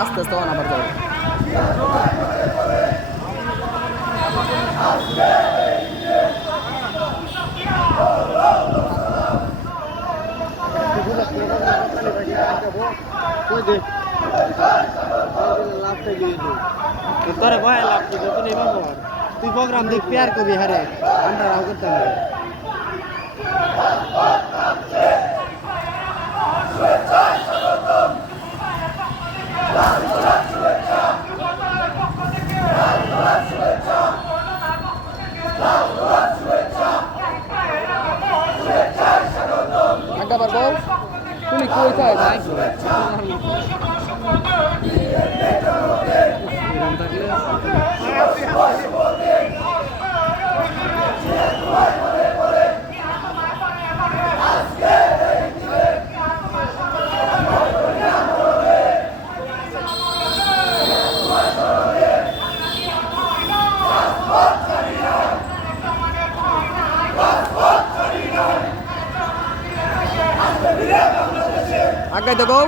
আস্তে আস্তে অন আবার যাবে তোরে ভয় লাগতো তুই নেই বাবু তুই প্রোগ্রাম দেখ পেয়ার করবি হারে আমরা রাও করতাম আড্ডা পারবো তুমি কই থাই ভাই আগাই দেবো